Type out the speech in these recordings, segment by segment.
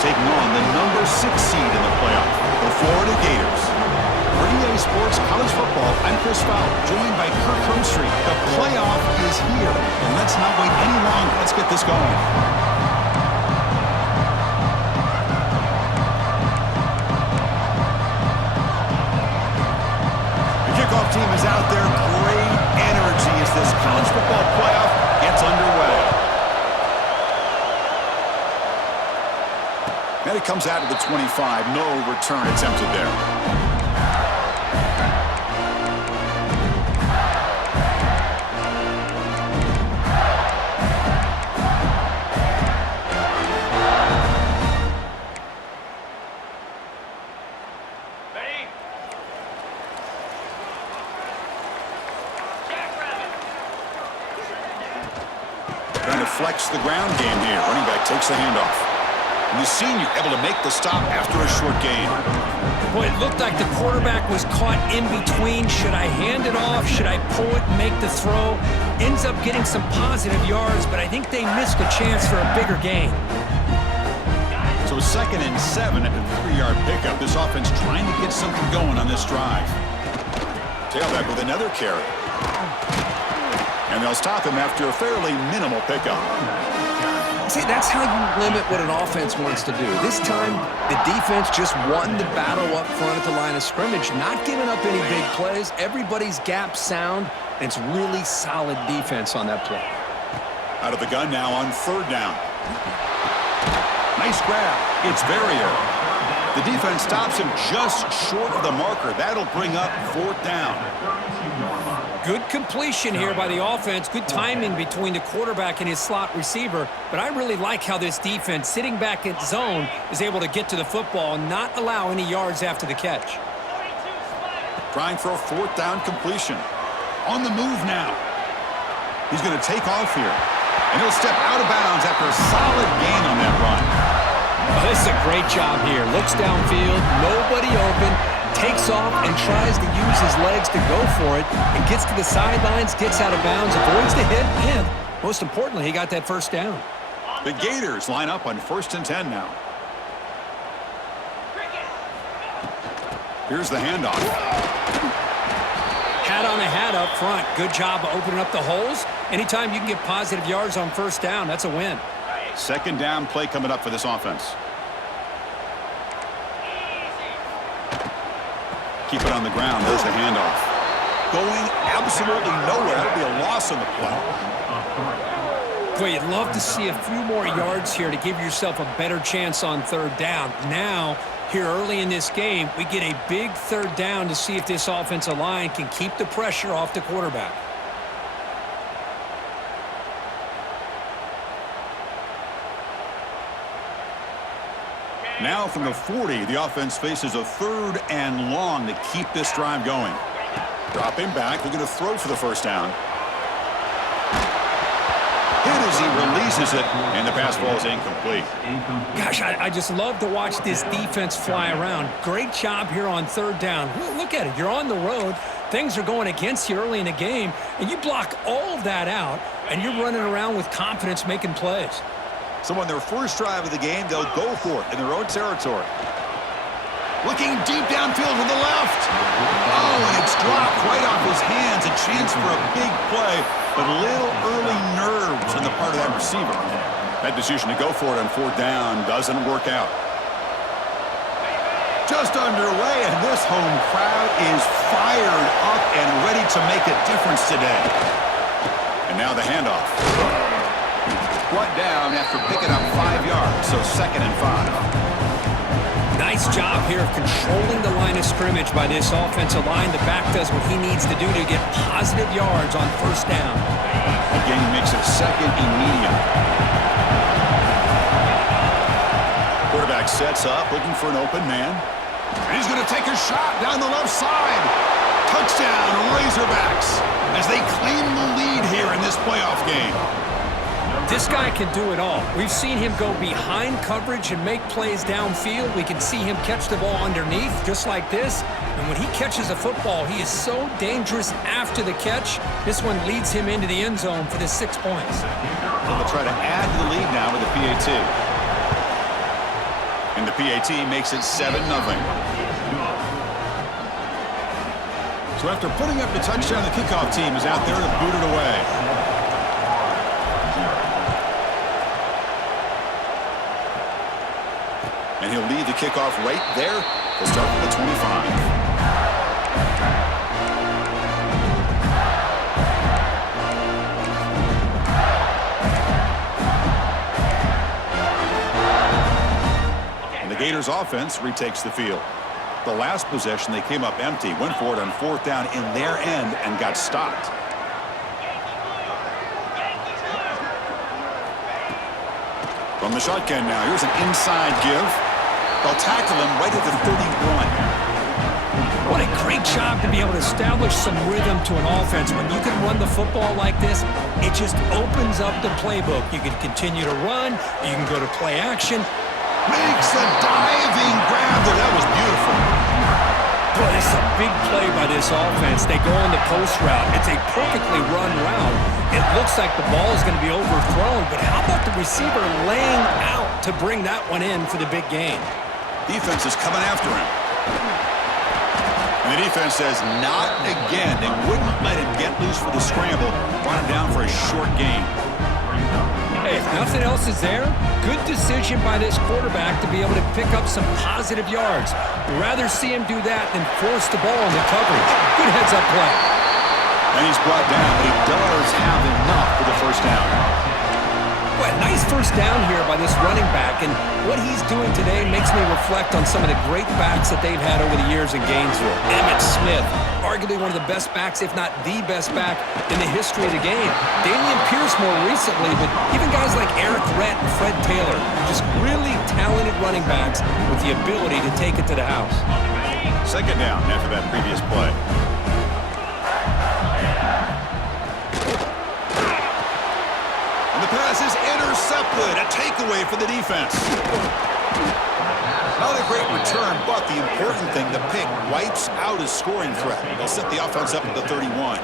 taking on the number 6 seed in the playoff, the Florida Gators. For EA Sports College Football, I'm Chris Fowler, joined by Kirk Herbstreit. The playoff is here, and let's not wait any longer. Let's get this going. The kickoff team is out there. Great energy as this college football playoff gets underway. And it comes out of the 25. No return attempted there. Trying to flex the ground game here. Running back takes the handoff. And the senior able to make the stop after a short gain. Boy, it looked like the quarterback was caught in between. Should I hand it off? Should I pull it and make the throw? Ends up getting some positive yards, but I think they missed a chance for a bigger gain. So 2nd and 7 at the 3-yard pickup. This offense trying to get something going on this drive. Tailback with another carry. And they'll stop him after a fairly minimal pickup. See, that's how you limit what an offense wants to do. This time, the defense just won the battle up front at the line of scrimmage, not giving up any big plays. Everybody's gap sound, and it's really solid defense on that play. Out of the gun now on 3rd down. Nice grab. It's Verrier. The defense stops him just short of the marker. That'll bring up 4th down. Good completion here by the offense. Good timing between the quarterback and his slot receiver. But I really like how this defense, sitting back in zone, is able to get to the football and not allow any yards after the catch. Trying for a 4th down completion. On the move now. He's going to take off here. And he'll step out of bounds after a solid gain on that run. Oh, this is a great job here. Looks downfield, nobody open. Takes off and tries to use his legs to go for it and gets to the sidelines, gets out of bounds, avoids the hit, and most importantly, he got that 1st down. The Gators line up on 1st and 10 now. Here's the handoff. Hat on a hat up front. Good job of opening up the holes. Anytime you can get positive yards on 1st down, that's a win. 2nd down play coming up for this offense. Keep it on the ground. There's the handoff. Going absolutely nowhere. That'll be a loss on the play. Boy, you'd love to see a few more yards here to give yourself a better chance on 3rd down. Now, here early in this game, we get a big 3rd down to see if this offensive line can keep the pressure off the quarterback. Now from the 40, the offense faces a 3rd and long to keep this drive going. Dropping back, they're going to throw for the 1st down. Hit as he releases it, and the pass ball is incomplete. Gosh, I just love to watch this defense fly around. Great job here on 3rd down. Look at it. You're on the road. Things are going against you early in the game, and you block all of that out, and you're running around with confidence making plays. So on their first drive of the game, they'll go for it in their own territory. Looking deep downfield to the left. Oh, and it's dropped right off his hands. A chance for a big play, but a little early nerves on the part of that receiver. That decision to go for it on 4th down doesn't work out. Just underway, and this home crowd is fired up and ready to make a difference today. And now the handoff. Brought down after picking up 5 yards, so 2nd and 5. Nice job here of controlling the line of scrimmage by this offensive line. The back does what he needs to do to get positive yards on 1st down. Again, makes it 2nd and medium. Quarterback sets up, looking for an open man. And he's going to take a shot down the left side. Touchdown, Razorbacks, as they claim the lead here in this playoff game. This guy can do it all. We've seen him go behind coverage and make plays downfield. We can see him catch the ball underneath, just like this. And when he catches a football, he is so dangerous after the catch. This one leads him into the end zone for the 6 points. So they'll try to add to the lead now with the PAT. And the PAT makes it 7-0. So after putting up the touchdown, the kickoff team is out there to boot it away. And he'll lead the kickoff right there to start with the 25. Gators offense retakes the field. The last possession, they came up empty, went for it on 4th down in their end and got stopped. From the shotgun now, here's an inside give. They'll tackle him right at the 31. What a great job to be able to establish some rhythm to an offense. When you can run the football like this, it just opens up the playbook. You can continue to run, you can go to play action. Makes a diving grab there. That was beautiful. Boy, this is a big play by this offense. They go on the post route. It's a perfectly run route. It looks like the ball is going to be overthrown, but how about the receiver laying out to bring that one in for the big gain? Defense is coming after him. And the defense says, not again. They wouldn't let him get loose for the scramble. Brought him down for a short gain. Hey, if nothing else is there, good decision by this quarterback to be able to pick up some positive yards. Rather see him do that than force the ball into coverage. Good heads-up play. And he's brought down, but he does have enough for the first down. Boy, nice first down here by this running back, and what he's doing today makes me reflect on some of the great backs that they've had over the years in Gainesville. Emmitt Smith, arguably one of the best backs, if not the best back in the history of the game. Dameon Pierce more recently, but even guys like Eric Rhett and Fred Taylor, just really talented running backs with the ability to take it to the house. Second down after that previous play. And the pass is intercepted. A takeaway for the defense. Not a great return, but the important thing, the pick wipes out his scoring threat. They'll set the offense up at the 31.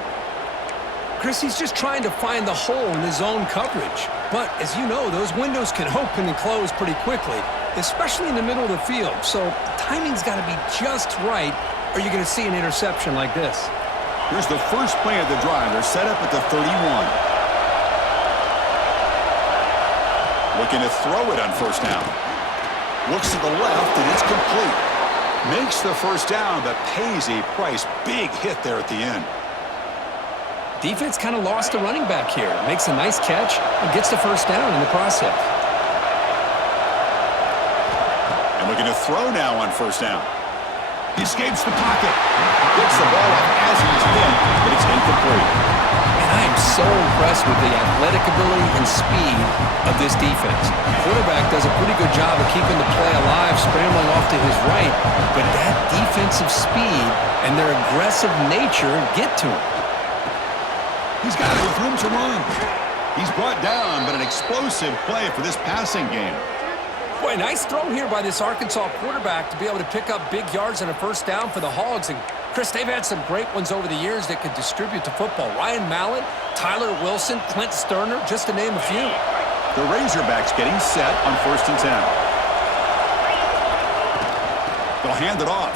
Chris, he's just trying to find the hole in his zone coverage. But as you know, those windows can open and close pretty quickly, especially in the middle of the field. So the timing's got to be just right, or you're going to see an interception like this. Here's the first play of the drive. They're set up at the 31. Looking to throw it on first down. Looks to the left, and it's complete. Makes the first down, but pays a price. Big hit there at the end. Defense kind of lost the running back here. Makes a nice catch and gets the first down in the process. And looking to throw now on first down. He escapes the pocket. Gets the ball up as he's hit, but it's incomplete. And I am so impressed with the athletic ability and speed of this defense. The quarterback does a pretty good job of keeping the play alive, scrambling off to his right, but that defensive speed and their aggressive nature get to him. He's got it with room to run. He's brought down, but an explosive play for this passing game. Boy, nice throw here by this Arkansas quarterback to be able to pick up big yards and a first down for the Hogs. And Chris, they've had some great ones over the years that could distribute the football. Ryan Mallett, Tyler Wilson, Clint Sterner, just to name a few. The Razorbacks getting set on 1st and 10. They'll hand it off.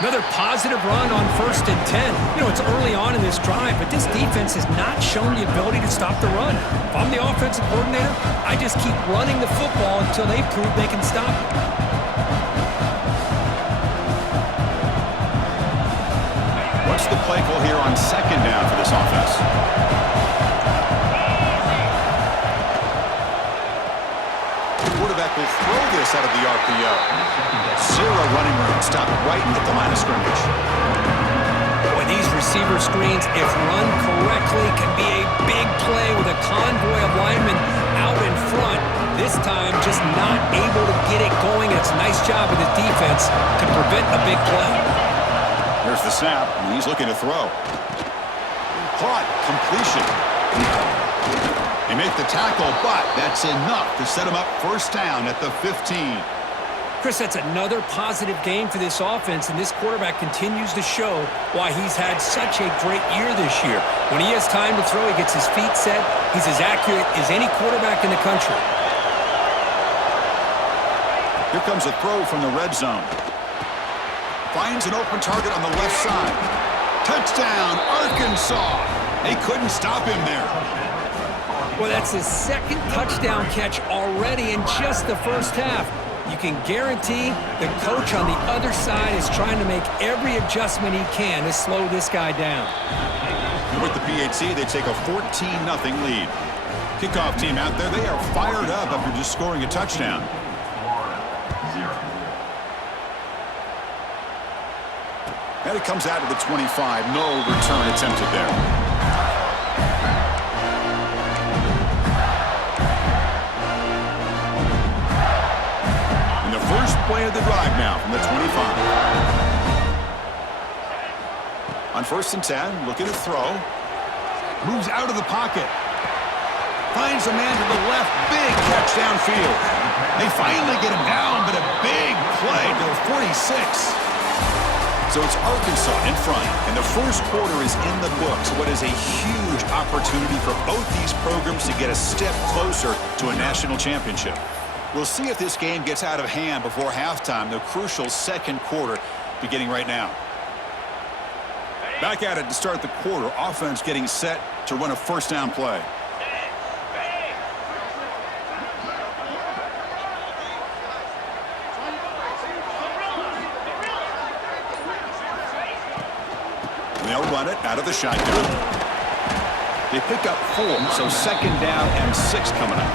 Another positive run on 1st and 10. You know, it's early on in this drive, but this defense has not shown the ability to stop the run. If I'm the offensive coordinator, I just keep running the football until they prove they can stop it. What's the play call here on 2nd down for this offense? The quarterback will throw this out of the RPO. Zero running room, stopped right at the line of scrimmage. Boy, these receiver screens, if run correctly, can be a big play with a convoy of linemen out in front. This time, just not able to get it going. It's a nice job of the defense to prevent a big play. Here's the snap, and he's looking to throw. Caught, completion. They make the tackle, but that's enough to set him up first down at the 15. Chris, that's another positive game for this offense, and this quarterback continues to show why he's had such a great year this year. When he has time to throw, he gets his feet set. He's as accurate as any quarterback in the country. Here comes a throw from the red zone. Finds an open target on the left side. Touchdown, Arkansas. They couldn't stop him there. Well, that's his second touchdown catch already in just the first half. You can guarantee the coach on the other side is trying to make every adjustment he can to slow this guy down. With the PAT, they take a 14-0 lead. Kickoff team out there, they are fired up after just scoring a touchdown. And it comes out to the 25. No return attempted there. First play of the drive now from the 25. On 1st and 10, looking to throw. Moves out of the pocket. Finds a man to the left. Big catch downfield. They finally get him down, but a big play to the 46. So it's Arkansas in front, and the first quarter is in the books. What is a huge opportunity for both these programs to get a step closer to a national championship. We'll see if this game gets out of hand before halftime, the crucial second quarter beginning right now. Back at it to start the quarter. Offense getting set to run a first down play. And they'll run it out of the shotgun. They pick up 4, so 2nd down and 6 coming up.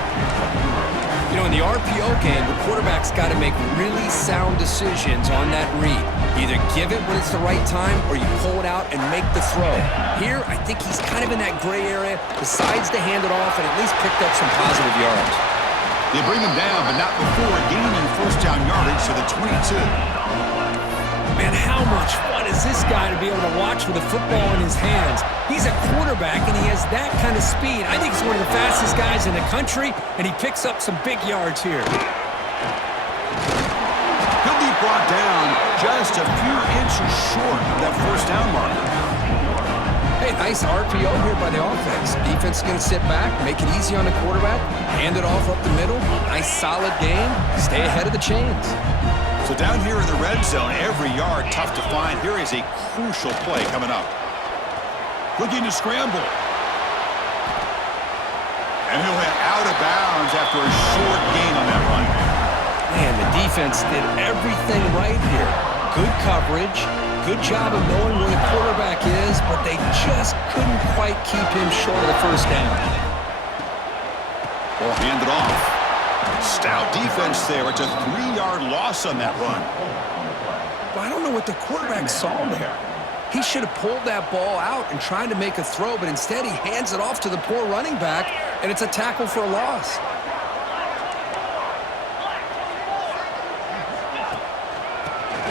You know, in the RPO game, the quarterback's got to make really sound decisions on that read. Either give it when it's the right time or you pull it out and make the throw. Here, I think he's kind of in that gray area, decides to hand it off and at least picked up some positive yards. They bring him down, but not before gaining first down yardage to the 22. Man, how much fun is this guy to be able to watch with a football in his hands? He's a quarterback, and he has that kind of speed. I think he's one of the fastest guys in the country, and he picks up some big yards here. He'll be brought down just a few inches short of that first down marker. Hey, nice RPO here by the offense. Defense is going to sit back, make it easy on the quarterback, hand it off up the middle. Nice, solid game. Stay ahead of the chains. So down here in the red zone, every yard tough to find. Here is a crucial play coming up. Looking to scramble. And he'll head out of bounds after a short gain on that run. Man, the defense did everything right here. Good coverage, good job of knowing where the quarterback is, but they just couldn't quite keep him short of the first down. Ball handed off. Stout defense there. It's a 3-yard loss on that run. But I don't know what the quarterback saw there. He should have pulled that ball out and tried to make a throw, but instead he hands it off to the poor running back, and it's a tackle for a loss.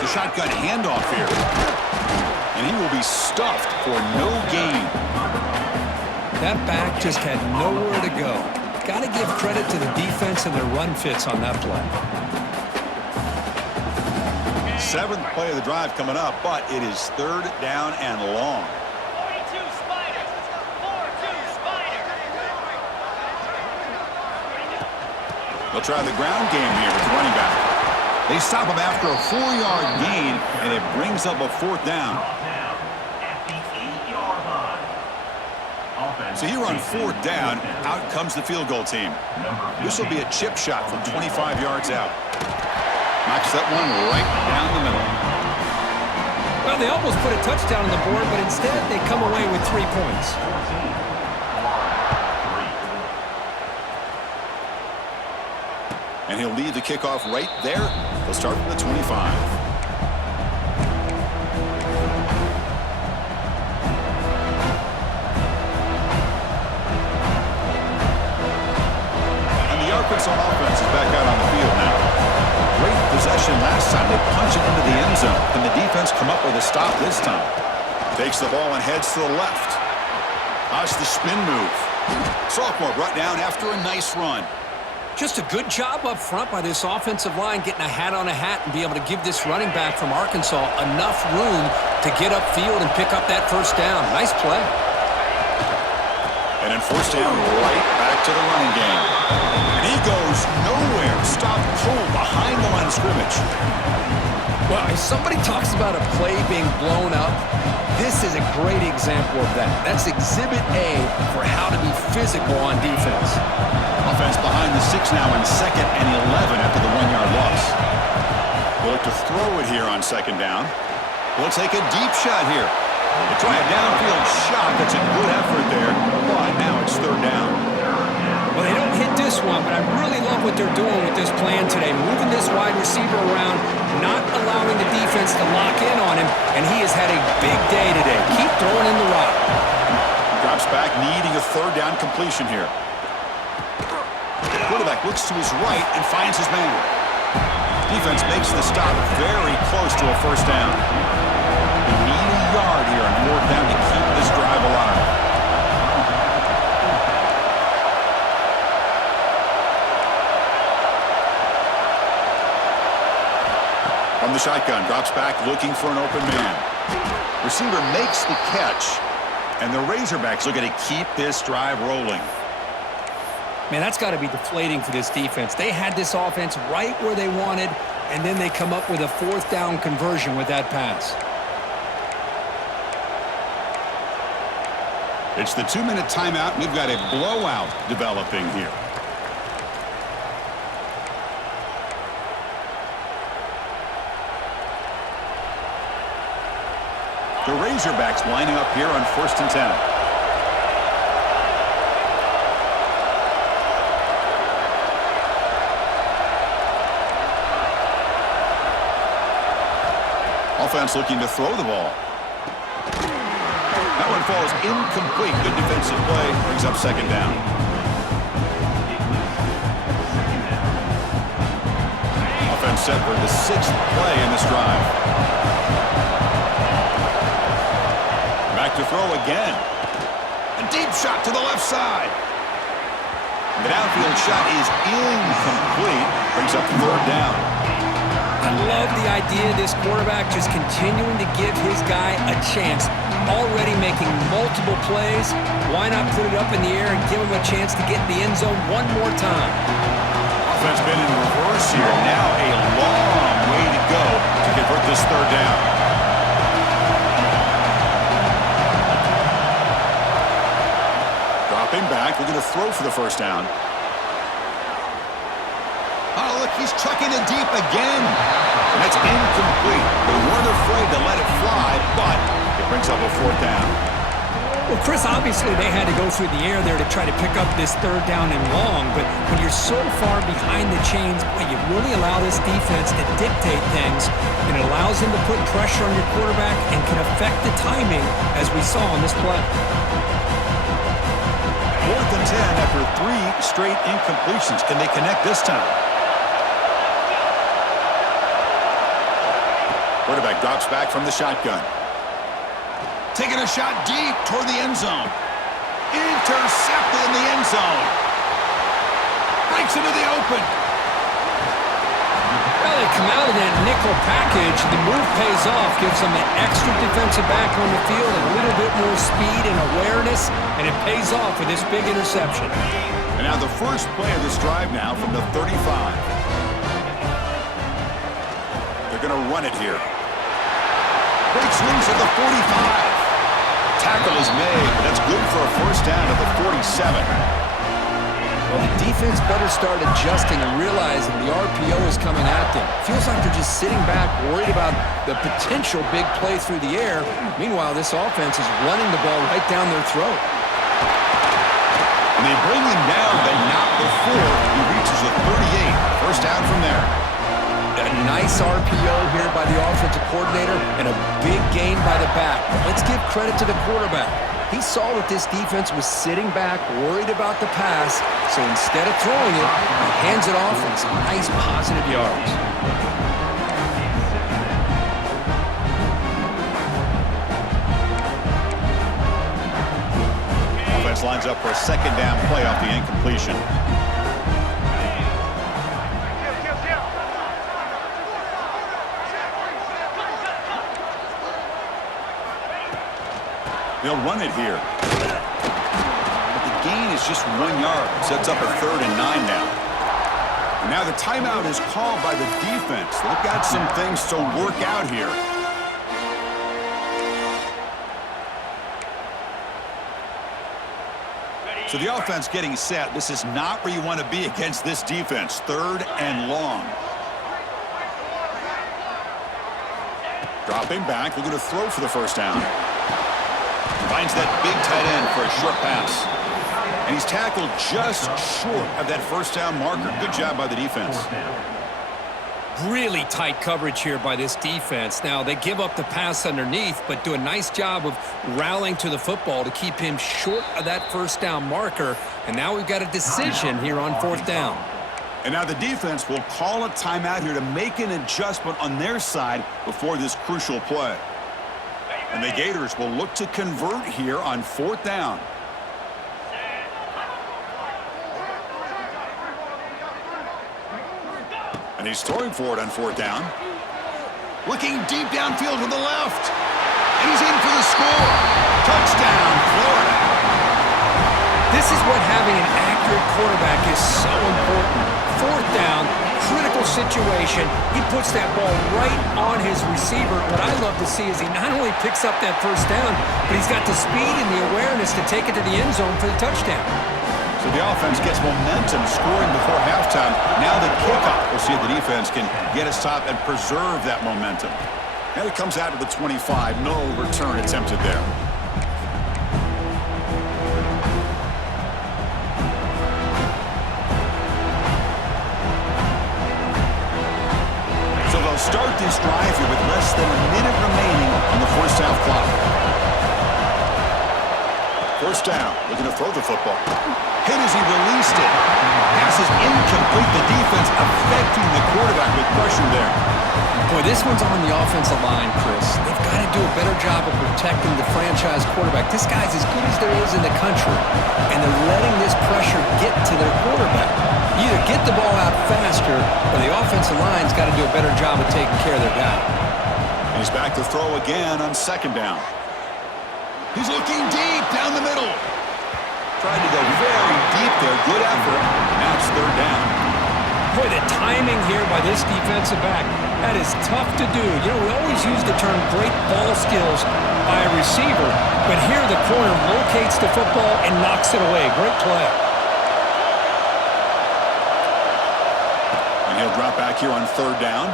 The shotgun handoff here. And he will be stuffed for no gain. That back just had nowhere to go. Got to give credit to the defense and their run fits on that play. 7th play of the drive coming up, but it is 3rd down and long. 42 Spiders. 4-2 Spiders. They'll try the ground game here with the running back. They stop him after a 4-yard gain, and it brings up a 4th down. So here on 4th down, out comes the field goal team. This will be a chip shot from 25 yards out. Knocks that one right down the middle. Well, they almost put a touchdown on the board, but instead they come away with 3 points. And he'll lead the kickoff right there. They'll start from the 25. Arkansas offense is back out on the field now. Great possession last time. They punch it into the end zone. Can the defense come up with a stop this time? Takes the ball and heads to the left. How's the spin move? Sophomore brought down after a nice run. Just a good job up front by this offensive line, getting a hat on a hat and be able to give this running back from Arkansas enough room to get upfield and pick up that first down. Nice play. And then first down, right back to the running game. And he goes nowhere. Stopped cold behind the line line of scrimmage. Well, if somebody talks about a play being blown up, this is a great example of that. That's exhibit A for how to be physical on defense. Offense behind the 6 now in 2nd and 11 after the 1-yard loss. They'll look to throw it here on 2nd down. We'll take a deep shot here. They try a downfield shot. That's a good effort there, but now it's 3rd down. Well, they don't hit this one, but I really love what they're doing with this plan today. Moving this wide receiver around, not allowing the defense to lock in on him, and he has had a big day today. Keep throwing in the rock. Drops back, needing a 3rd down completion here. The quarterback looks to his right and finds his man. Defense makes the stop very close to a 1st down. They need a yard here on 4th down to keep this drive alive. From the shotgun, drops back looking for an open man. Receiver makes the catch, and the Razorbacks looking to keep this drive rolling. Man, that's got to be deflating for this defense. They had this offense right where they wanted, and then they come up with a 4th down conversion with that pass. It's the 2-minute timeout. We've got a blowout developing here. The Razorbacks lining up here on 1st and 10. Offense looking to throw the ball. That one falls incomplete. Good defensive play. Brings up 2nd down. Offense set for the 6th play in this drive. Back to throw again. A deep shot to the left side. The downfield shot is incomplete. Brings up 3rd down. I love the idea of this quarterback just continuing to give his guy a chance. Already making multiple plays. Why not put it up in the air and give him a chance to get in the end zone one more time? Offense been in reverse here. Now a long way to go to convert this 3rd down. Dropping back. We're going to throw for the 1st down. Oh, look, he's chucking it deep again. And that's incomplete. They weren't afraid to let it fly, but it brings up a 4th down. Well, Chris, obviously they had to go through the air there to try to pick up this 3rd down and long, but when you're so far behind the chains, boy, you really allow this defense to dictate things, and it allows them to put pressure on your quarterback and can affect the timing, as we saw on this play. 4th and 10 after 3 straight incompletions. Can they connect this time? Quarterback drops back from the shotgun. Taking a shot deep toward the end zone. Intercepted in the end zone. Breaks into the open. Well, they come out of that nickel package. The move pays off, gives them an extra defensive back on the field, a little bit more speed and awareness, and it pays off with this big interception. And now the first play of this drive now from the 35. They're going to run it here. Great swings at the 45. Tackle is made, but that's good for a 1st down at the 47. Well, the defense better start adjusting and realizing the RPO is coming at them. Feels like they're just sitting back, worried about the potential big play through the air. Meanwhile, this offense is running the ball right down their throat. And they bring him down, but not before he reaches the 38. 1st down from there. A nice RPO here by the offensive coordinator and a big gain by the back. Let's give credit to the quarterback. He saw that this defense was sitting back, worried about the pass, so instead of throwing it, he hands it off and some nice positive yards. Offense lines up for a 2nd down play off the incompletion. They'll run it here. But the gain is just 1 yard. Sets up a 3rd and 9 now. Now the timeout is called by the defense. They've got some things to work out here. So the offense getting set. This is not where you want to be against this defense. 3rd and long. Dropping back, looking to throw for the first down. Finds that big tight end for a short pass. And he's tackled just short of that first down marker. Good job by the defense. Really tight coverage here by this defense. Now, they give up the pass underneath, but do a nice job of rallying to the football to keep him short of that first down marker. And now we've got a decision here on 4th down. And now the defense will call a timeout here to make an adjustment on their side before this crucial play. And the Gators will look to convert here on 4th down. And he's throwing for it on 4th down. Looking deep downfield to the left. And he's in for the score. Touchdown, Florida. This is what having an accurate quarterback is so important. 4th down, critical situation. He puts that ball right on his receiver. What I love to see is he not only picks up that first down, but he's got the speed and the awareness to take it to the end zone for the touchdown. So the offense gets momentum, scoring before halftime. Now the kickoff. We'll see if the defense can get a stop and preserve that momentum. And it comes out to the 25. No return attempted there. So they'll start this drive here with less than a minute remaining on the first half clock. First down, looking to throw the football. Hit as he released it. Pass is incomplete. The defense affecting the quarterback with pressure there. Boy, this one's on the offensive line, Chris. They've got to do a better job of protecting the franchise quarterback. This guy's as good as there is in the country, and they're letting this pressure get to their quarterback. You either get the ball out faster, or the offensive line's got to do a better job of taking care of their guy. And he's back to throw again on 2nd down. He's looking deep down the middle. Tried to go very deep there. Good effort. Now it's 3rd down. Boy, the timing here by this defensive back, that is tough to do. You know, we always use the term great ball skills by a receiver, but here the corner locates the football and knocks it away. Great play. And he'll drop back here on 3rd down.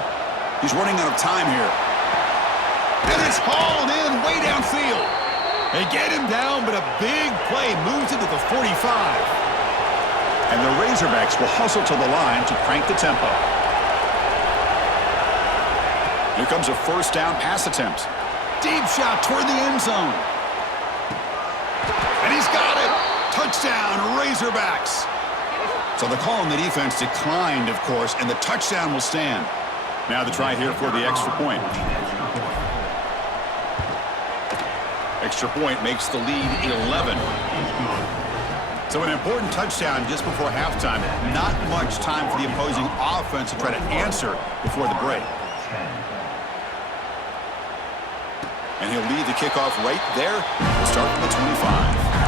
He's running out of time here. And it's hauled in way downfield. They get him down, but a big play moves it to the 45. And the Razorbacks will hustle to the line to crank the tempo. Here comes a first down pass attempt. Deep shot toward the end zone. And he's got it. Touchdown, Razorbacks. So the call on the defense declined, of course, and the touchdown will stand. Now the try here for the extra point. Extra point makes the lead 11. So an important touchdown just before halftime. Not much time for the opposing offense to try to answer before the break. And he'll lead the kickoff right there. We'll start from the 25.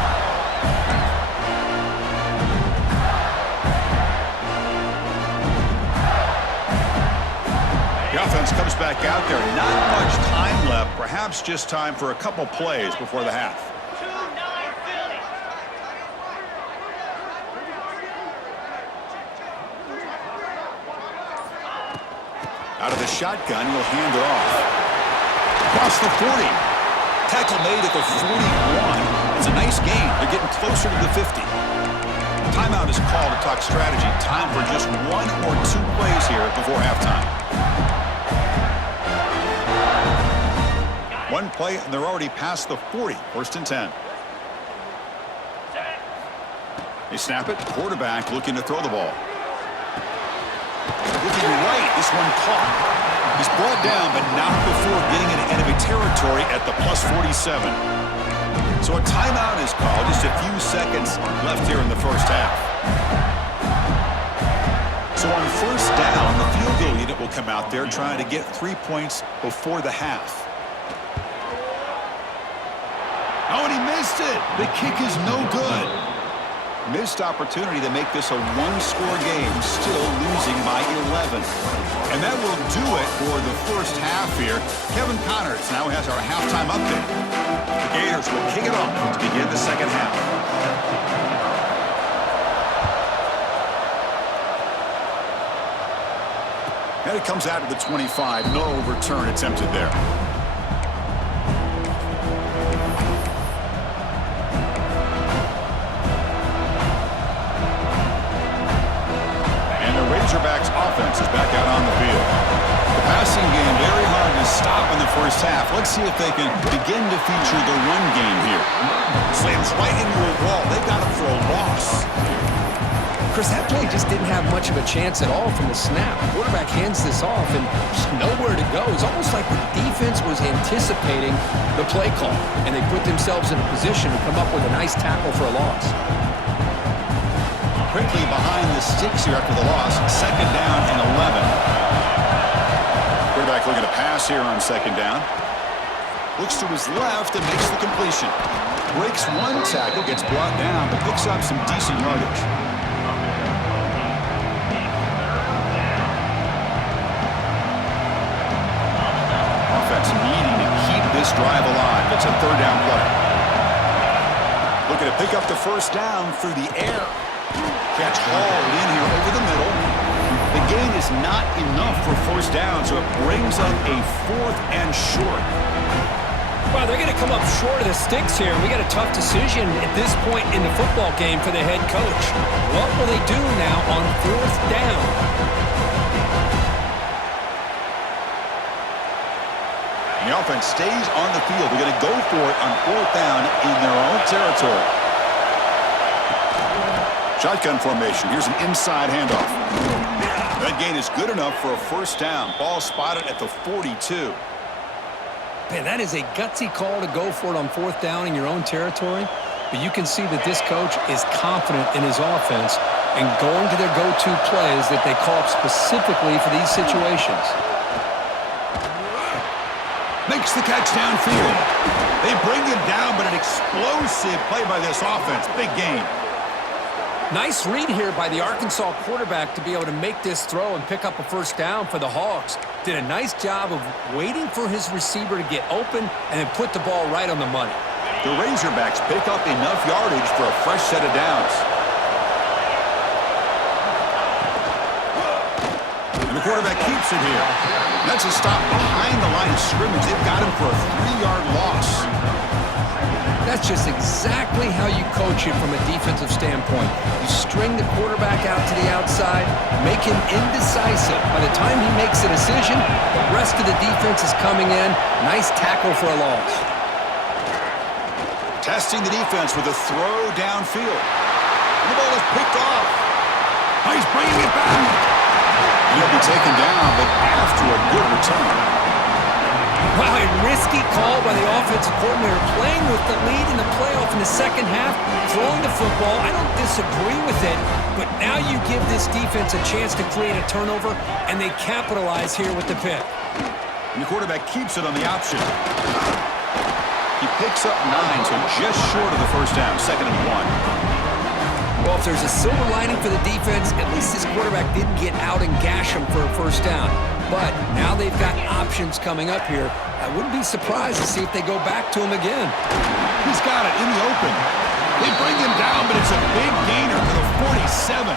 The offense comes back out there. Not much time left. Perhaps just time for a couple plays before the half. 2-9 Philly. Out of the shotgun, he'll hand it off. Across the 40. Tackle made at the 41. It's a nice gain. They're getting closer to the 50. Timeout is called to talk strategy. Time for just 1 or 2 plays here before halftime. 1 play, and they're already past the 40. 1st and 10. They snap it. Quarterback looking to throw the ball. Looking right. This one caught. He's brought down, but not before getting into enemy territory at the plus 47. So a timeout is called. Just a few seconds left here in the first half. So on first down, the field goal unit will come out there trying to get 3 points before the half. Oh, and he missed it. The kick is no good. Missed opportunity to make this a one-score game, still losing by 11. And that will do it for the first half here. Kevin Connors now has our halftime update. The Gators will kick it off to begin the second half. And it comes out to the 25. No return attempted there. Razorbacks offense is back out on the field. The passing game very hard to stop in the first half. Let's see if they can begin to feature the run game here. Slams right into a wall. They got him for a loss. Chris, that play just didn't have much of a chance at all from the snap. The quarterback hands this off and just nowhere to go. It's almost like the defense was anticipating the play call, and they put themselves in a position to come up with a nice tackle for a loss. Quickly behind the sticks here after the loss. Second down and 11. Quarterback looking to pass here on second down. Looks to his left and makes the completion. Breaks one tackle, gets brought down, but picks up some decent yardage. Offense needing to keep this drive alive. It's a third down play. Looking to pick up the first down through the air. Catch hauled in here over the middle. The gain is not enough for first down, so it brings up a fourth and short. Wow, they're going to come up short of the sticks here. We got a tough decision at this point in the football game for the head coach. What will they do now on fourth down? And the offense stays on the field. They're going to go for it on fourth down in their own territory. Shotgun formation. Here's an inside handoff. That gain is good enough for a first down. Ball spotted at the 42. Man, that is a gutsy call to go for it on fourth down in your own territory. But you can see that this coach is confident in his offense and going to their go-to plays that they call up specifically for these situations. Makes the catch downfield. They bring him down, but an explosive play by this offense. Big gain. Nice read here by the Arkansas quarterback to be able to make this throw and pick up a first down for the Hogs. Did a nice job of waiting for his receiver to get open and then put the ball right on the money. The Razorbacks pick up enough yardage for a fresh set of downs. And the quarterback keeps it here. That's a stop behind the line of scrimmage. They've got him for a 3-yard loss. That's just exactly how you coach it from a defensive standpoint. You string the quarterback out to the outside, make him indecisive. By the time he makes a decision, the rest of the defense is coming in. Nice tackle for a loss. Testing the defense with a throw downfield. And the ball is picked off. Oh, he's bringing it back. He'll be taken down, but after a good return. Wow, a risky call by the offensive coordinator, playing with the lead in the playoff in the second half, throwing the football. I don't disagree with it, but now you give this defense a chance to create a turnover, and they capitalize here with the pick. And the quarterback keeps it on the option. He picks up 9, so just short of the first down, 2nd and 1. Well, if there's a silver lining for the defense, at least this quarterback didn't get out and gash him for a first down. But now they've got options coming up here. I wouldn't be surprised to see if they go back to him again. He's got it in the open. They bring him down, but it's a big gainer to the 47.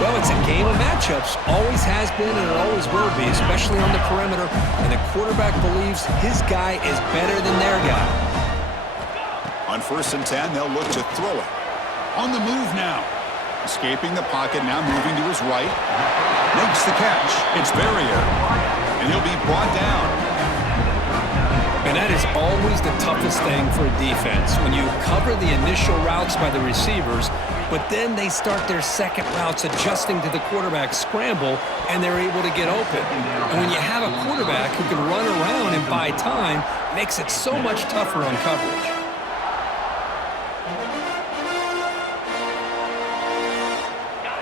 Well, it's a game of matchups. Always has been and it always will be, especially on the perimeter. And the quarterback believes his guy is better than their guy. On 1st and 10, they'll look to throw it. On the move now. Escaping the pocket, now moving to his right. Makes the catch. It's Barrier. And he'll be brought down. And that is always the toughest thing for a defense. When you cover the initial routes by the receivers, but then they start their second routes adjusting to the quarterback scramble, and they're able to get open. And when you have a quarterback who can run around and buy time, it makes it so much tougher on coverage.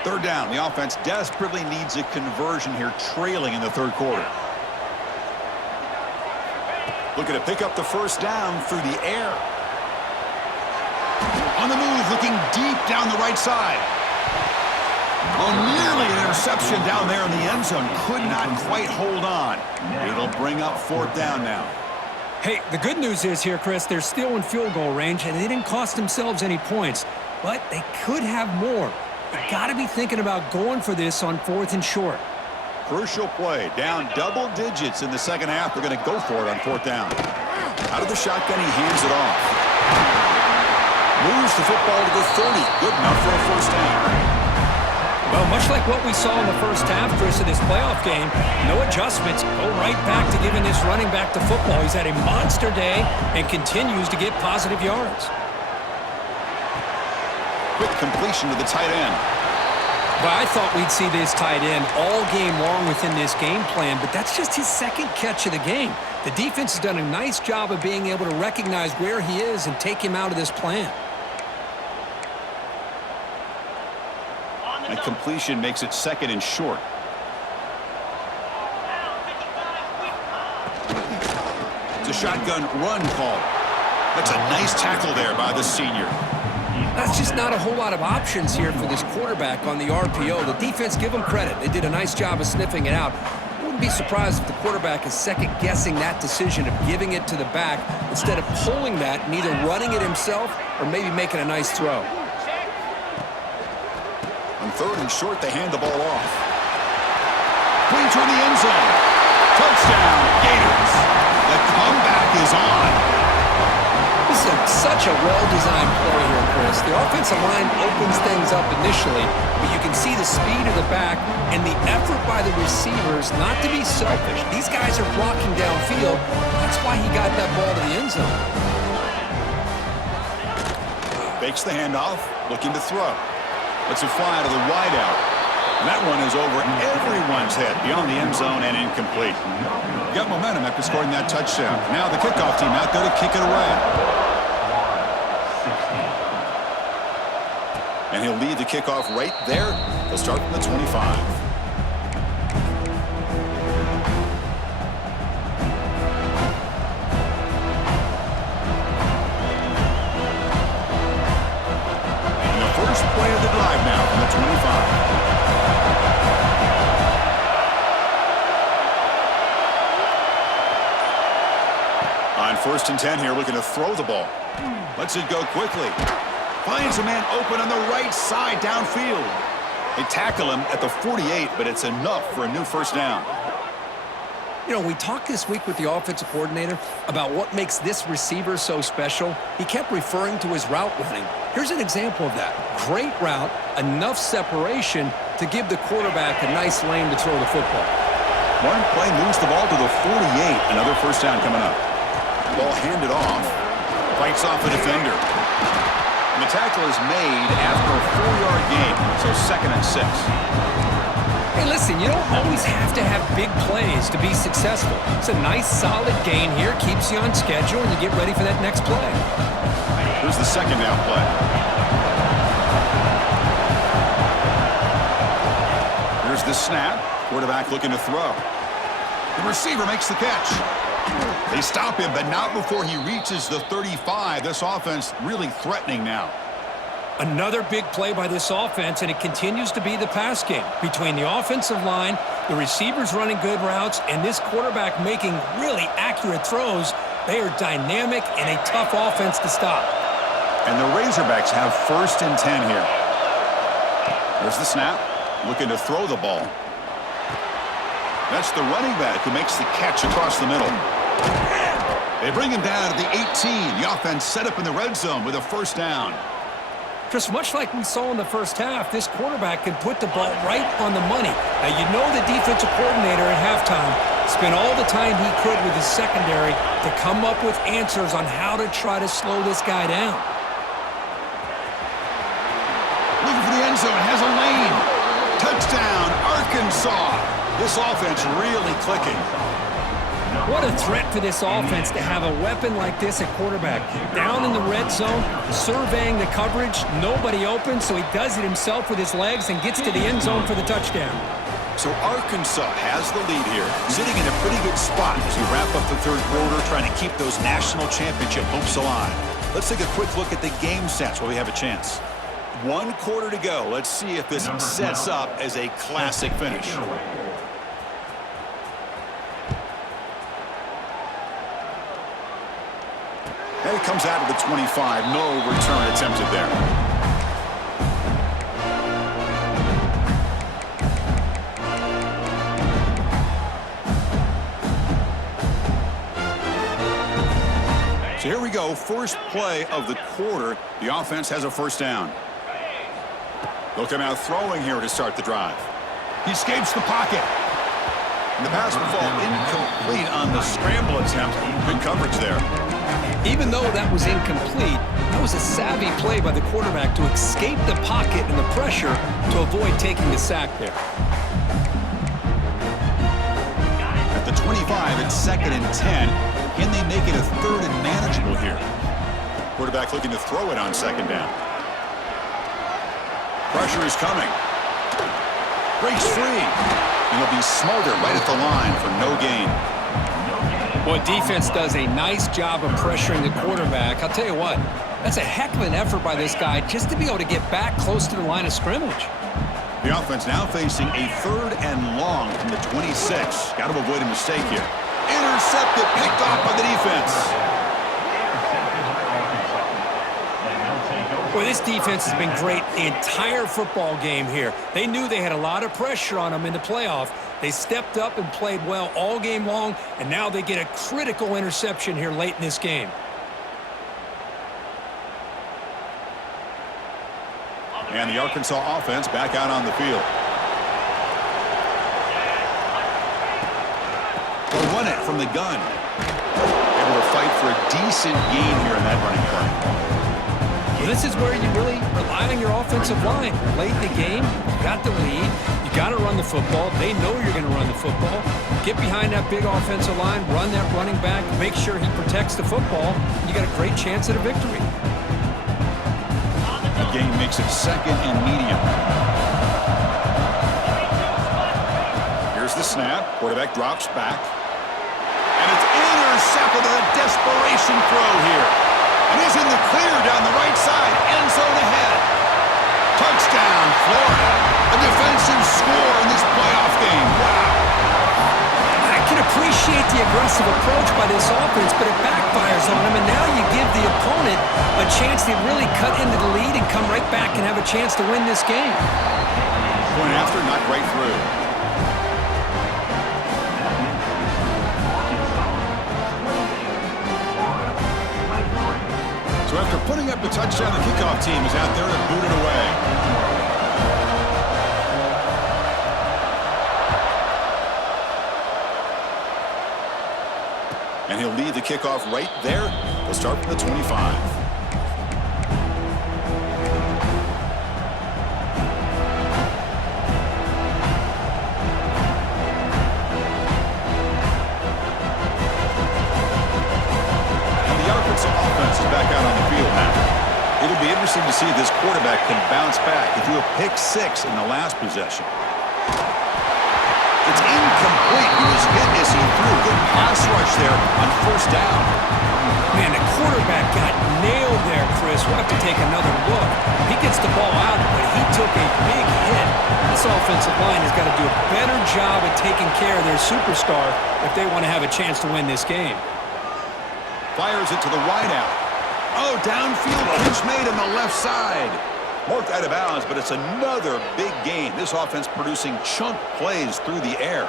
Third down. The offense desperately needs a conversion here, trailing in the third quarter. Looking to pick up the first down through the air. On On the move, looking deep down the right side. Oh, nearly an interception down there in the end zone. Could not quite hold on. It'll bring up 4th down now. Hey, the good news is here, Chris, they're still in field goal range, and they didn't cost themselves any points. But they could have more. You got to be thinking about going for this on 4th and short. Crucial play. Down double digits in the second half. They're going to go for it on 4th down. Out of the shotgun, he hands it off. Moves the football to the 30. Good enough for a 1st down. Well, much like what we saw in the first half, Chris, of this playoff game, no adjustments. Go right back to giving this running back the football. He's had a monster day and continues to get positive yards. Quick completion to the tight end. But I thought we'd see this tight end all game long within this game plan, but that's just his 2nd catch of the game. The defense has done a nice job of being able to recognize where he is and take him out of this plan. And completion makes it 2nd and short. It's a shotgun run call. That's a nice tackle there by the senior. That's just not a whole lot of options here for this quarterback on the RPO. The defense, give them credit. They did a nice job of sniffing it out. Wouldn't be surprised if the quarterback is second-guessing that decision of giving it to the back instead of pulling that and either running it himself or maybe making a nice throw. On 3rd and short, they hand the ball off. Clean toward the end zone. Touchdown, Gators. The comeback is on. This is such a well-designed play here, Chris. The offensive line opens things up initially, but you can see the speed of the back and the effort by the receivers not to be selfish. These guys are blocking downfield. That's why he got that ball to the end zone. Fakes the handoff, looking to throw. Lets it fly to the wideout. And that one is over everyone's head, beyond the end zone and incomplete. Got momentum after scoring that touchdown. Now the kickoff team out there to kick it away. And he'll lead the kickoff right there. They'll start from the 25. Play of the drive now from the 25. On 1st and 10 here, looking to throw the ball. Lets it go quickly. Finds a man open on the right side downfield. They tackle him at the 48, but it's enough for a new 1st down. You know, we talked this week with the offensive coordinator about what makes this receiver so special. He kept referring to his route running. Here's an example of that. Great route, enough separation to give the quarterback a nice lane to throw the football. One play moves the ball to the 48. Another 1st down coming up. Ball handed off. Fights off a defender. And the tackle is made after a 4-yard gain, so 2nd and 6. Hey, listen, you don't always have to have big plays to be successful. It's a nice, solid gain here, keeps you on schedule, and you get ready for that next play. Here's the 2nd down play. Here's the snap. Quarterback looking to throw. The receiver makes the catch. They stop him, but not before he reaches the 35. This offense really threatening now. Another big play by this offense, and it continues to be the pass game. Between the offensive line, the receivers running good routes, and this quarterback making really accurate throws, they are dynamic and a tough offense to stop. And the Razorbacks have 1st and 10 here. There's the snap, looking to throw the ball. That's the running back who makes the catch across the middle. They bring him down to the 18. The offense set up in the red zone with a 1st down. Just much like we saw in the first half, this quarterback can put the ball right on the money. Now, you know the defensive coordinator at halftime spent all the time he could with his secondary to come up with answers on how to try to slow this guy down. Looking for the end zone, has a lane. Touchdown, Arkansas. This offense really clicking. What a threat for this offense to have a weapon like this at quarterback. Down in the red zone, surveying the coverage, nobody open, so he does it himself with his legs and gets to the end zone for the touchdown. So Arkansas has the lead here, sitting in a pretty good spot as we wrap up the 3rd quarter, trying to keep those national championship hopes alive. Let's take a quick look at the game sets while we have a chance. 1 quarter to go. Let's see if this sets up as a classic finish. And it comes out of the 25. No return attempted there. So here we go. First play of the quarter. The offense has a first down. They'll come out throwing here to start the drive. He escapes the pocket. And the pass will fall incomplete on the scramble attempt. Good coverage there. Even though that was incomplete, that was a savvy play by the quarterback to escape the pocket and the pressure to avoid taking the sack there. At the 25, it's 2nd and 10. Can they make it a 3rd and manageable here? Quarterback looking to throw it on 2nd down. Pressure is coming. Breaks free. And he'll be smothered right at the line for no gain. Boy, defense does a nice job of pressuring the quarterback. I'll tell you what, that's a heck of an effort by this guy just to be able to get back close to the line of scrimmage. The offense now facing a 3rd and long from the 26. Got to avoid a mistake here. Intercepted, picked off by the defense. Boy, this defense has been great the entire football game here. They knew they had a lot of pressure on them in the playoff. They stepped up and played well all game long, and now they get a critical interception here late in this game. And the Arkansas offense back out on the field. They'll run it from the gun. Able to fight for a decent gain here in that running play. Well, this is where you really rely on your offensive line. Late in the game, you got the lead. You got to run the football. They know you're going to run the football. Get behind that big offensive line, run that running back, make sure he protects the football. You got a great chance at a victory. The game makes it 2nd and medium. Here's the snap. Quarterback drops back. And it's intercepted with a desperation throw here. And he's in the clear down the right side. End zone ahead. Touchdown, Florida. A defensive score in this playoff game. Wow. I can appreciate the aggressive approach by this offense, but it backfires on him, and now you give the opponent a chance to really cut into the lead and come right back and have a chance to win this game. Point after, knocked right through. So after putting up the touchdown, the kickoff team is out there to boot it away. And he'll lead the kickoff right there. We'll start from the 25. Offense is back out on the field now. It'll be interesting to see if this quarterback can bounce back. He threw a pick 6 in the last possession. It's incomplete. He was hit as he threw a good pass rush there on 1st down. Man, the quarterback got nailed there, Chris. We'll have to take another look. He gets the ball out, but he took a big hit. This offensive line has got to do a better job at taking care of their superstar if they want to have a chance to win this game. Fires it to the wideout. Oh, downfield pitch made on the left side. Marked out of bounds, but it's another big gain. This offense producing chunk plays through the air.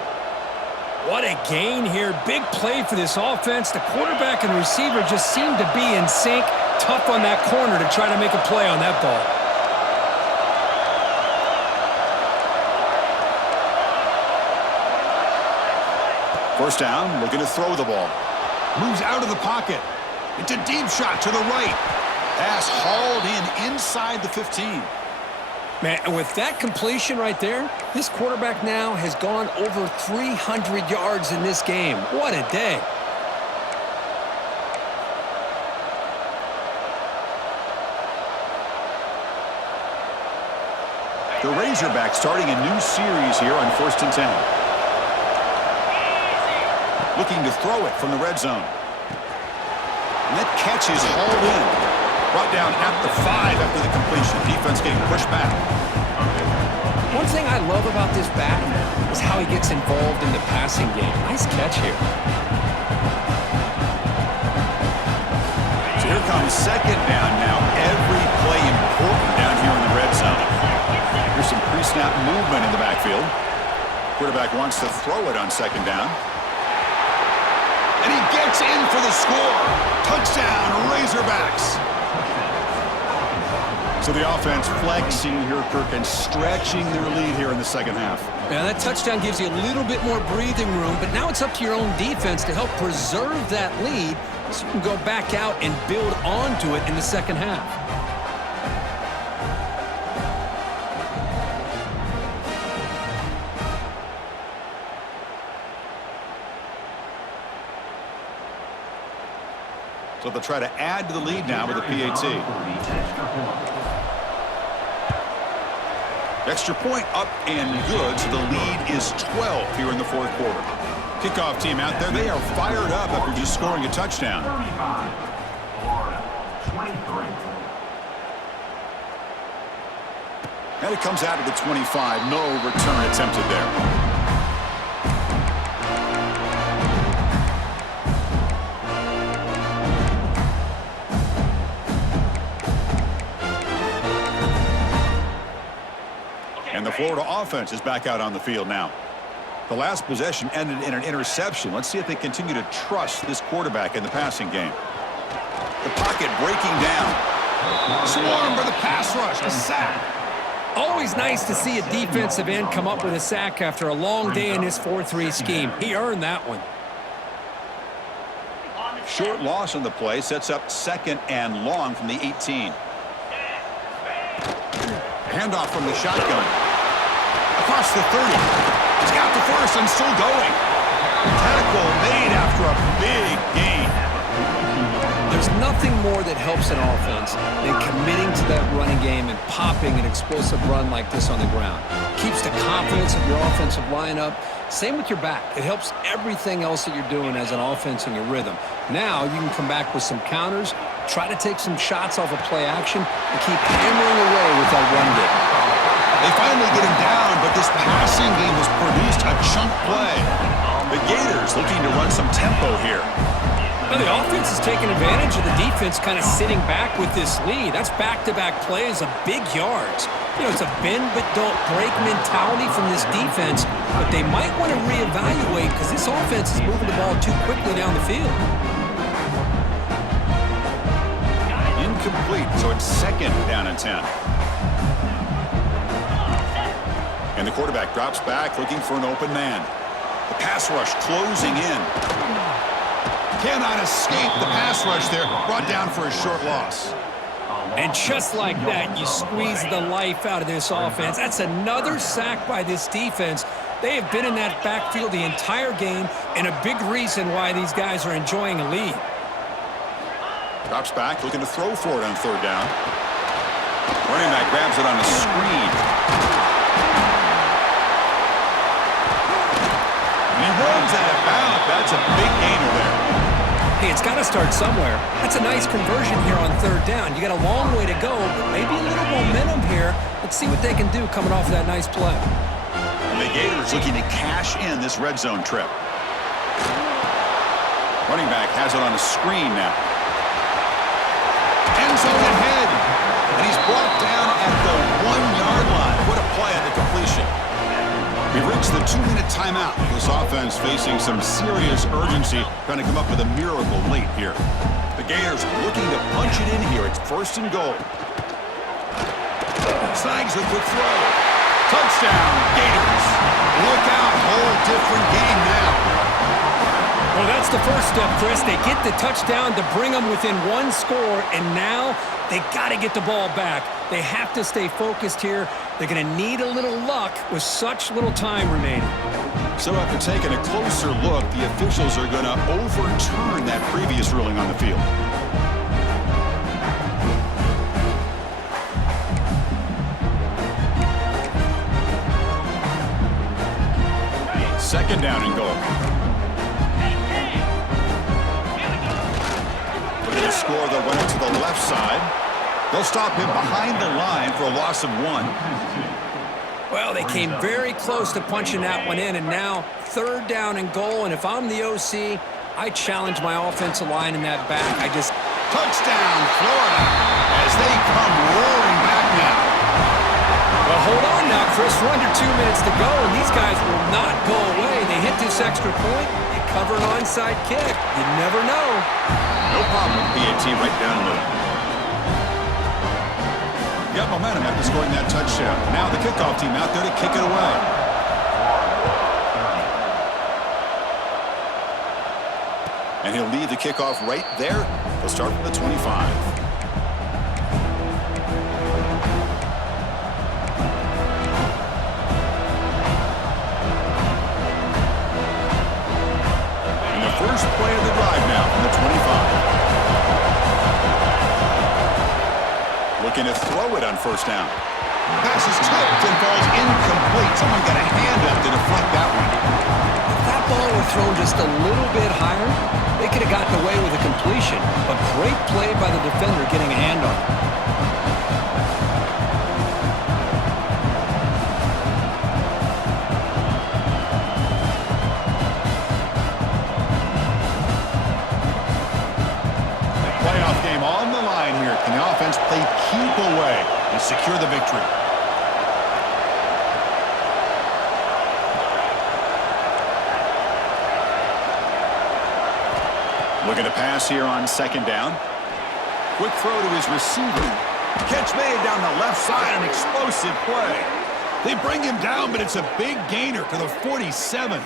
What a gain here. Big play for this offense. The quarterback and receiver just seem to be in sync. Tough on that corner to try to make a play on that ball. First down, looking to throw the ball. Moves out of the pocket. It's a deep shot to the right. Pass hauled in inside the 15. Man, and with that completion right there, this quarterback now has gone over 300 yards in this game. What a day. The Razorbacks starting a new series here on 1st and 10. Looking to throw it from the red zone. And that catch is hauled in. Brought down at the 5 after the completion. Defense getting pushed back. One thing I love about this back is how he gets involved in the passing game. Nice catch here. So here comes second down now. Every play important down here in the red zone. Here's some pre-snap movement in the backfield. Quarterback wants to throw it on second down. And he gets in for the score. Touchdown, Razorbacks. So the offense flexing here, Kirk, and stretching their lead here in the second half. Yeah, that touchdown gives you a little bit more breathing room, but now it's up to your own defense to help preserve that lead so you can go back out and build onto it in the second half. So they'll try to add to the lead now with a PAT. Extra point up and good, so the lead is 12 here in the fourth quarter. Kickoff team out there, they are fired up after just scoring a touchdown. And it comes out of the 25. No return attempted there. And the Florida offense is back out on the field now. The last possession ended in an interception. Let's see if they continue to trust this quarterback in the passing game. The pocket breaking down. Swarm for the pass rush. A sack. Always nice to see a defensive end come up with a sack after a long day in his 4-3 scheme. He earned that one. Short loss on the play sets up second and long from the 18. Handoff from the shotgun. Across the 30. He's got the first and still going. Tackle made after a big gain. There's nothing more that helps an offense than committing to that running game and popping an explosive run like this on the ground. Keeps the confidence of your offensive lineup. Same with your back. It helps everything else that you're doing as an offense in your rhythm. Now you can come back with some counters, try to take some shots off of play action, and keep hammering away with that run game. They finally get him down, but this passing game has produced a chunk play. The Gators looking to run some tempo here. Well, the offense is taking advantage of the defense kind of sitting back with this lead. That's back-to-back plays of big yards. You know, it's a bend but don't break mentality from this defense, but they might want to reevaluate because this offense is moving the ball too quickly down the field. Incomplete, so it's second down and 10. And the quarterback drops back looking for an open man. The pass rush closing in. Cannot escape the pass rush there. Brought down for a short loss. And just like that, you squeeze the life out of this offense. That's another sack by this defense. They have been in that backfield the entire game, and a big reason why these guys are enjoying a lead. Drops back, looking to throw for it on third down. Running back grabs it on a screen. And he runs out of bounds. That's a big gainer there. Hey, it's got to start somewhere. That's a nice conversion here on third down. You got a long way to go, but maybe a little momentum here. Let's see what they can do coming off of that nice play. And the Gators looking to cash in this red zone trip. Running back has it on a screen now. End zone ahead. And he's brought down at the 1-yard line. What a play on the completion. We've reached the 2-minute timeout. This offense facing some serious urgency, trying to come up with a miracle late here. The Gators looking to punch it in here. It's first and goal. Snags a quick throw. Touchdown, Gators. Look out, whole different game now. Well, that's the first step, Chris. They get the touchdown to bring them within one score, and now they got to get the ball back. They have to stay focused here. They're going to need a little luck with such little time remaining. So after taking a closer look, the officials are going to overturn that previous ruling on the field. Second down and goal. the score, they'll run it to the left side. They'll stop him behind the line for a loss of 1. Well, they came very close to punching that one in, and now 3rd down and goal. And if I'm the OC, I challenge my offensive line in that back. Touchdown, Florida, as they come roaring back now. Well, hold on now, Chris. We're under 2 minutes to go, and these guys will not go away. They hit this extra point. They cover an onside kick. You never know. No problem with PAT right down low. Got momentum after scoring that touchdown. Now the kickoff team out there to kick it away. And he'll lead the kickoff right there. They'll start from the 25. And the first play of the drive now from the 25. Looking to throw it on 1st down. Pass is tipped and falls incomplete. Someone got a hand up to deflect that one. If that ball were thrown just a little bit higher, they could have gotten away with a completion. But great play by the defender getting a hand on it. Playoff game on the line here. Can the offense play keep away and secure the victory? Looking to pass here on 2nd down. Quick throw to his receiver. Catch made down the left side, an explosive play. They bring him down, but it's a big gainer to the 47.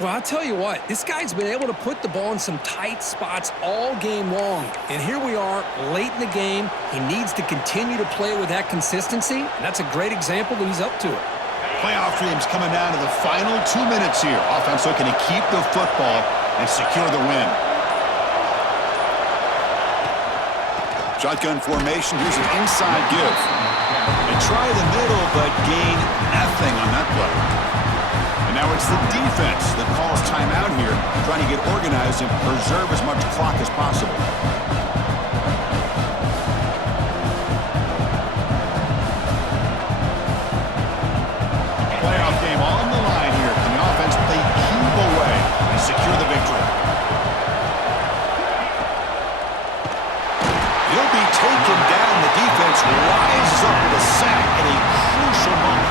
Well, I'll tell you what, this guy's been able to put the ball in some tight spots all game long. And here we are, late in the game. He needs to continue to play with that consistency. And that's a great example that he's up to it. Playoff dreams coming down to the final 2 minutes here. Offense looking to keep the football and secure the win. Shotgun formation. Here's an inside give. They try the middle, but gain nothing on that play. And now it's the defense that calls timeout here, trying to get organized and preserve as much clock as possible. Playoff game on the line here. Can the offense play keep away and secure the victory? He'll be taken down. The defense rises up with a sack at a crucial moment.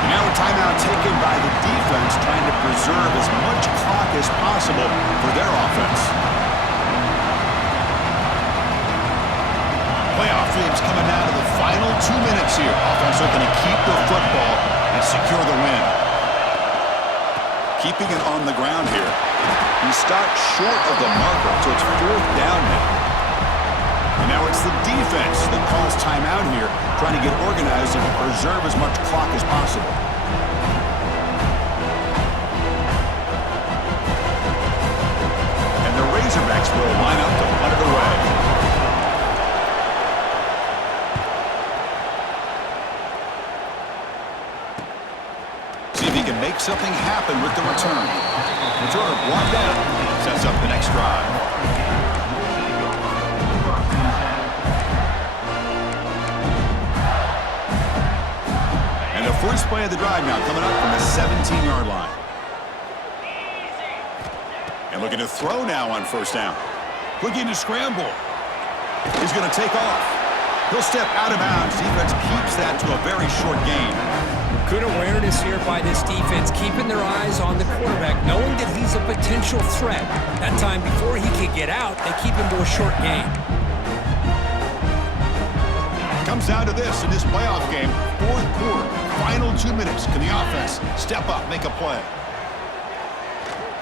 And now a timeout taken by the defense, trying to preserve as much clock as possible for their offense. Playoff dreams coming down to the final 2 minutes here. Offense looking to keep the football and secure the win. Keeping it on the ground here. He stopped short of the marker, so it's 4th down now. And now it's the defense that calls timeout here, trying to get organized and preserve as much clock as possible. And the Razorbacks will line up to punt it away. See if he can make something happen with the return. Returner brought down, sets up the next drive. First play of the drive now coming up from the 17-yard line. And looking to throw now on 1st down. Looking to scramble. He's going to take off. He'll step out of bounds. Defense keeps that to a very short gain. Good awareness here by this defense, keeping their eyes on the quarterback, knowing that he's a potential threat. That time before he could get out, they keep him to a short gain. Comes down to this in this playoff game. 4th quarter, final 2 minutes. Can the offense step up, make a play?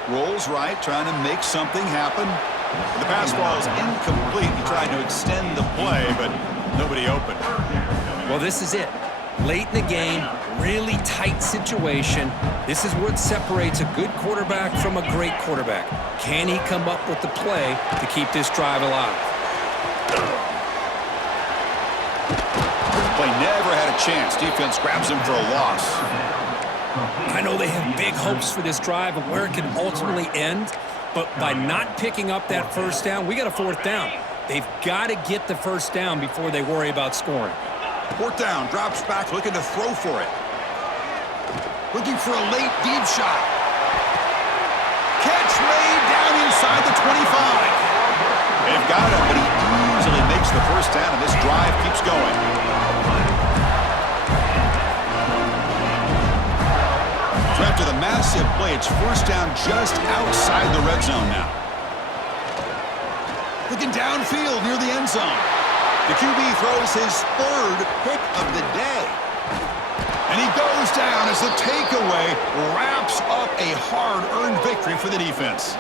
Rolls right, trying to make something happen. The pass ball is incomplete. He tried to extend the play, but nobody open. Well, this is it. Late in the game, really tight situation. This is what separates a good quarterback from a great quarterback. Can he come up with the play to keep this drive alive? Play never had a chance. Defense grabs him for a loss. I know they have big hopes for this drive and where it can ultimately end, But by not picking up that first down, we got a fourth down. They've got to get the first down before they worry about scoring. Fourth down, drops back, looking to throw for it. Looking for a late deep shot. Catch made down inside the 25. They've got him, but he easily makes the first down, and this drive keeps going. So after the massive play, it's first down just outside the red zone now. Looking downfield near the end zone. The QB throws his third pick of the day. And he goes down as the takeaway wraps up a hard-earned victory for the defense.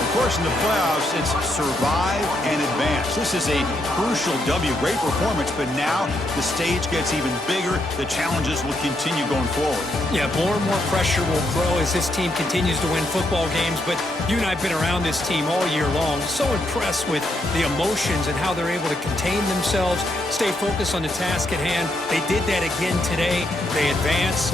Of course, in the playoffs, it's survive and advance. This is a crucial W. Great performance, but now the stage gets even bigger. The challenges will continue going forward. Yeah, more and more pressure will grow as this team continues to win football games, but you and I have been around this team all year long. So impressed with the emotions and how they're able to contain themselves, stay focused on the task at hand. They did that again today. They advance.